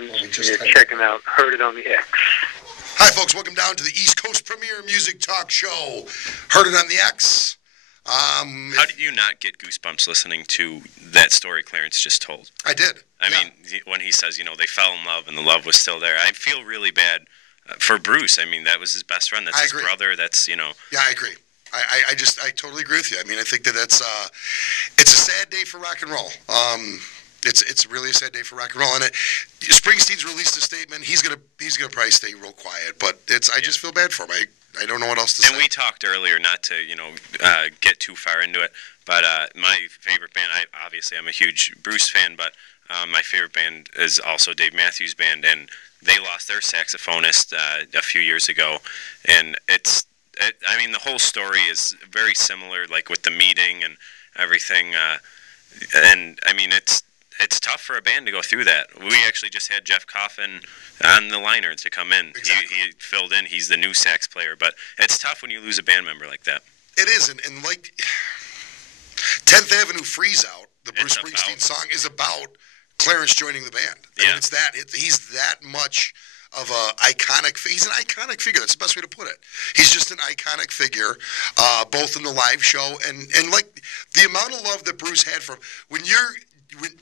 headphones. You're checking out Heard It on the X. Hi, folks. Welcome down to the East Coast Premier Music Talk Show. Heard It on the X. How did you not get goosebumps listening to that story Clarence just told? I did. I mean, when he says, they fell in love and the love was still there, I feel really bad for Bruce. I mean, that was his best friend. That's his brother. That's, Yeah, I agree. I totally agree with you. I mean, I think that's it's a sad day for rock and roll. It's really a sad day for rock and roll. And Springsteen's released a statement. He's gonna probably stay real quiet. But I just feel bad for him. I don't know what else to say. And we talked earlier, not to get too far into it, but my favorite band. I'm a huge Bruce fan, but my favorite band is also Dave Matthews Band, and they lost their saxophonist a few years ago, and the whole story is very similar, like with the meeting and everything, and I mean it's tough for a band to go through that. We actually just had Jeff Coffin on the liner to come in. Exactly. He filled in. He's the new sax player, but it's tough when you lose a band member like that. It is, and like 10th Avenue Freeze Out, the Bruce Springsteen song, is about Clarence joining the band. I mean, he's that much of a iconic. He's an iconic figure. That's the best way to put it. He's just an iconic figure, both in the live show and like the amount of love that Bruce had from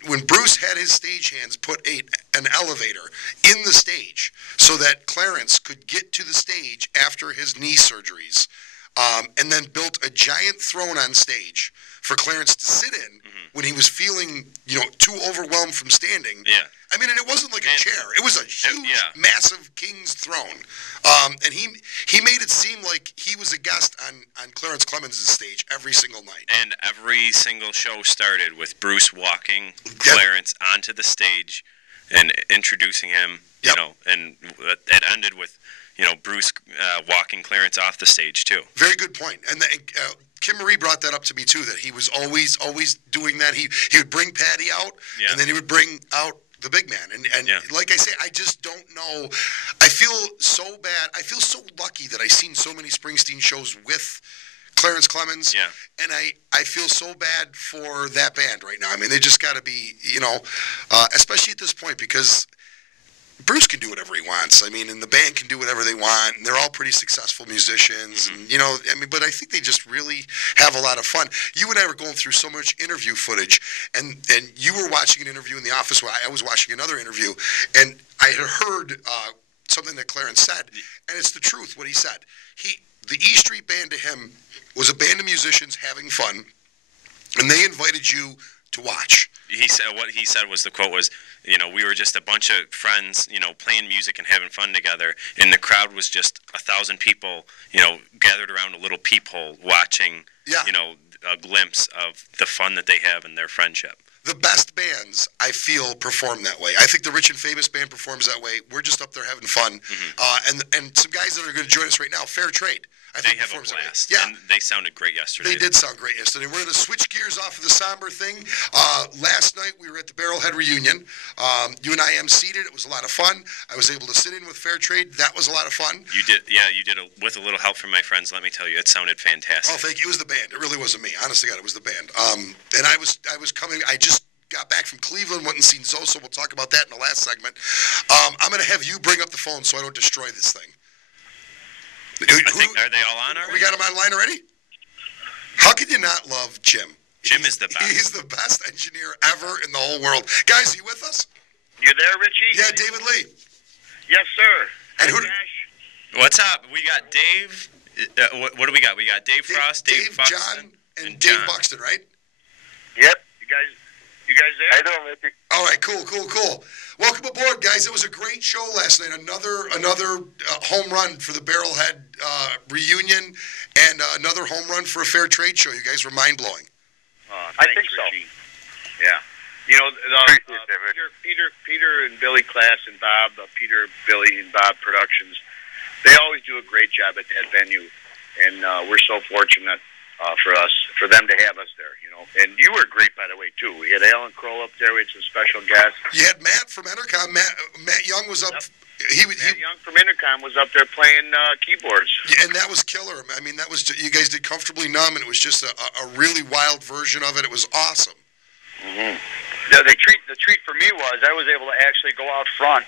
when Bruce had his stagehands put an elevator in the stage so that Clarence could get to the stage after his knee surgeries, and then built a giant throne on stage for Clarence to sit in when he was feeling, too overwhelmed from standing. Yeah. I mean, and it wasn't like a chair. It was a huge, massive king's throne. And he made it seem like he was a guest on Clarence Clemens' stage every single night. And every single show started with Bruce walking Clarence onto the stage and introducing him, and it ended with, Bruce walking Clarence off the stage, too. Very good point. And Kim Marie brought that up to me, too, that he was always doing that. He would bring Patty out, and then he would bring out the big man. And like I say, I just don't know. I feel so bad. I feel so lucky that I've seen so many Springsteen shows with Clarence Clemens. Yeah. And I feel so bad for that band right now. I mean, they just got to be, especially at this point, because Bruce can do whatever he wants. I mean, and the band can do whatever they want, and they're all pretty successful musicians. And, but I think they just really have a lot of fun. You and I were going through so much interview footage, and you were watching an interview in the office while I was watching another interview, and I had heard something that Clarence said, and it's the truth, what he said. The E Street Band to him was a band of musicians having fun, and they invited you to watch. What he said was, the quote was, we were just a bunch of friends, playing music and having fun together, and the crowd was just 1,000 people, gathered around a little peephole watching, a glimpse of the fun that they have in their friendship. The best bands, I feel, perform that way. I think the Rich and Famous Band performs that way. We're just up there having fun. And some guys that are going to join us right now, Fair Trade, I think they have a blast. Yeah. And they sounded great yesterday. They did sound great yesterday. We're going to switch gears off of the somber thing. Last night we were at the Barrelhead reunion. You and I emceed it. It was a lot of fun. I was able to sit in with Fair Trade. That was a lot of fun. You did, with a little help from my friends. Let me tell you, it sounded fantastic. Oh, thank you. It was the band. It really wasn't me. Honestly, God, it was the band. And I was coming. I just got back from Cleveland, went and seen Zoso. We'll talk about that in the last segment. I'm going to have you bring up the phone so I don't destroy this thing. Are they all on already? We got him online already? How could you not love Jim? Jim is the best. He's the best engineer ever in the whole world. Guys, are you with us? You there, Richie? Yeah, David Lee. Yes, sir. And what's up? We got Dave. What do we got? We got Dave Frost, Dave Buxton, John, and Dave Buxton, right? Yep. You guys there? How you doing, Richie? All right, cool. Welcome aboard, guys. It was a great show last night. Another home run for the Barrelhead reunion, and another home run for a Fair Trade show. You guys were mind-blowing. I think so. Yeah. Peter and Billy Class and Bob, Peter, Billy, and Bob Productions, they always do a great job at that venue, and we're so fortunate for them to have us there, And you were great, by the way, too. We had Alan Kroll up there. We had some special guests. You had Matt from Intercom. Matt Young was up. Yep. Matt Young from Intercom was up there playing keyboards. Yeah, and that was killer. I mean, you guys did Comfortably Numb, and it was just a really wild version of it. It was awesome. Mm-hmm. The treat for me was I was able to actually go out front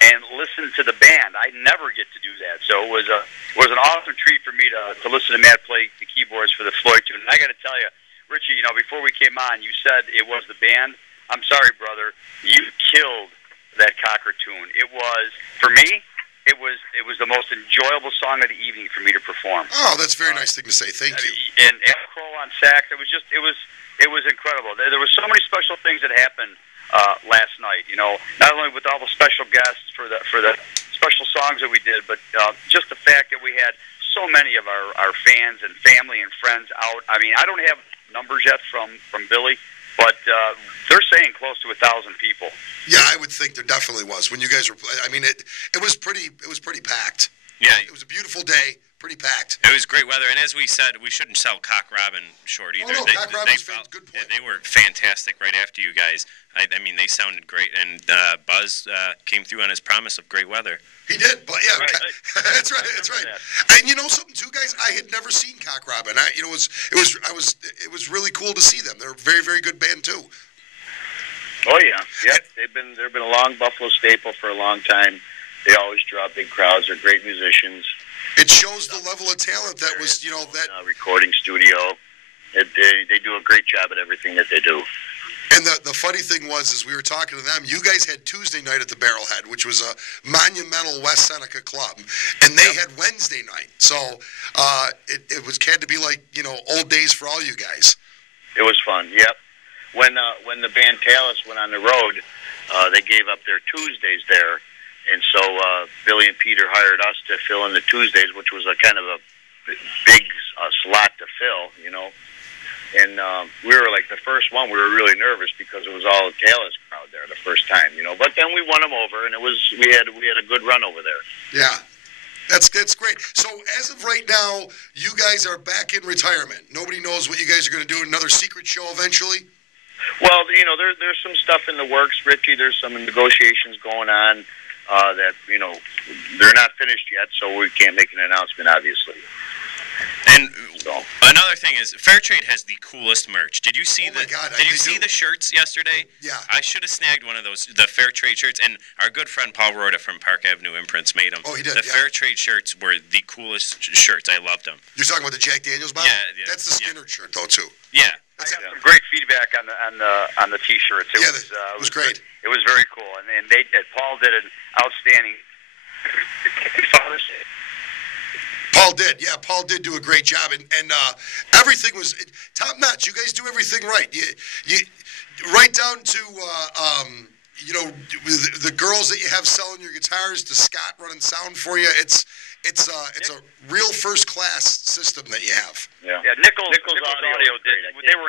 and listen to the band. I never get to do that, so it was an awesome treat for me to listen to Matt play the keyboards for the Floyd tune. And I got to tell you, Richie, before we came on, you said it was the band. I'm sorry, brother, you killed that Cocker tune. It was, for me, it was the most enjoyable song of the evening for me to perform. Oh, that's a very nice thing to say. Thank you. And Al Kroll on sax, it was incredible. There were so many special things that happened last night. Not only with all the special guests for the special songs that we did, but just the fact that we had so many of our fans and family and friends out. I mean, I don't have numbers yet from Billy, but they're saying close to 1,000 people. Yeah, I would think there definitely was when you guys were. I mean, it was pretty packed. Yeah, it was a beautiful day, pretty packed. It was great weather, and as we said, we shouldn't sell Cock Robin short either. Oh no, Cock Robin's good point. They were fantastic right after you guys. I mean, they sounded great, and Buzz came through on his promise of great weather. He did, but yeah, right. that's right. And something too, guys. I had never seen Cock Robin. It was really cool to see them. They're a very, very good band too. Oh yeah, yep. They've been a long Buffalo staple for a long time. They always draw big crowds. They're great musicians. It shows the level of talent that was, that recording studio. They do a great job at everything that they do. And the funny thing was, as we were talking to them, you guys had Tuesday night at the Barrelhead, which was a monumental West Seneca club, and they had Wednesday night. So it had to be like old days for all you guys. It was fun. Yep. When the band Talus went on the road, they gave up their Tuesdays there, and so Billy and Peter hired us to fill in the Tuesdays, which was a kind of a big slot to fill, And we were like the first one. We were really nervous because it was all the Talus crowd there the first time, But then we won them over, and we had a good run over there. Yeah, that's great. So as of right now, you guys are back in retirement. Nobody knows what you guys are going to do. Another secret show eventually. Well, there's some stuff in the works, Richie. There's some negotiations going on that they're not finished yet, so we can't make an announcement, obviously. And another thing is, Fairtrade has the coolest merch. Did you see Did you see the shirts yesterday? Yeah. I should have snagged one of those, the Fairtrade shirts. And our good friend Paul Rorta from Park Avenue Imprints made them. Oh, he did. The Fairtrade shirts were the coolest shirts. I loved them. You're talking about the Jack Daniels bottle? Yeah. That's the Skinner shirt, though, too. Yeah. I got some great feedback on the T-shirts. It was great. It was very cool, and Paul did an outstanding. Paul did. Yeah, Paul did do a great job, and everything was top notch. You guys do everything right. You right down to the girls that you have selling your guitars, to Scott running sound for you. It's a real first class system that you have. Yeah. Nichols Audio did.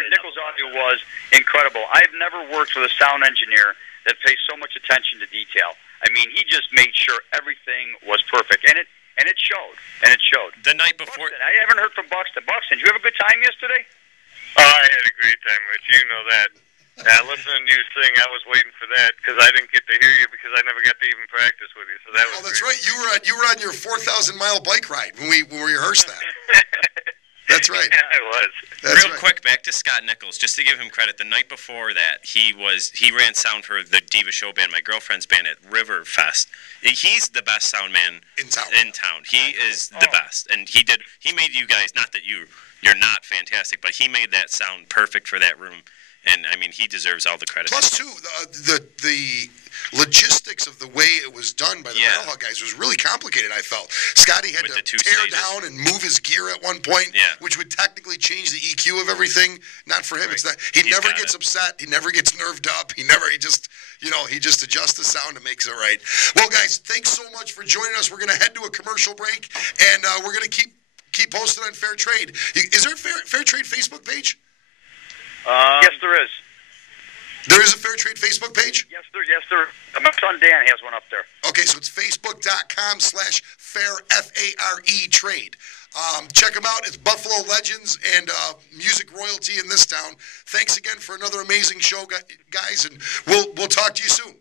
Nichols Audio was incredible. I've never worked with a sound engineer that pays so much attention to detail. I mean, he just made sure everything was perfect, and it showed. The night before, Buxton, I haven't heard from Buxton. Buxton, did you have a good time yesterday? Oh, I had a great time, Rich. You know that. Listening to you sing, I was waiting for that because I didn't get to hear you because I never got to even practice with you. So that was. Oh, that's great. You were on your 4,000-mile bike ride when we rehearsed that. That's right. Yeah, I was. That's Real quick, back to Scott Nichols, just to give him credit. The night before that, he ran sound for the Diva Show Band, my girlfriend's band at River Fest. He's the best sound man in town. He is the best, and he made you guys. Not that you're not fantastic, but he made that sound perfect for that room. And I mean, he deserves all the credit. Plus, too, the logistics of the way it was done by the Bellhog guys was really complicated. I felt Scotty had to tear down and move his gear at one point, which would technically change the EQ of everything. Not for him. Right. It's not. He never gets upset. He never gets nerved up. He just adjusts the sound and makes it right. Well, guys, thanks so much for joining us. We're going to head to a commercial break, and we're going to keep posting on Fair Trade. Is there a Fair Trade Facebook page? Yes, there is. There is a Fair Trade Facebook page? Yes, there is. My son Dan has one up there. Okay, so it's facebook.com/fair, F-A-R-E, trade. Check them out. It's Buffalo Legends and music royalty in this town. Thanks again for another amazing show, guys, and we'll talk to you soon.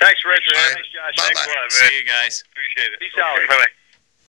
Thanks, Rich. Right. Thanks, Josh. Bye-bye. Thanks a lot, man. See you guys. Appreciate it. Peace out. Bye-bye.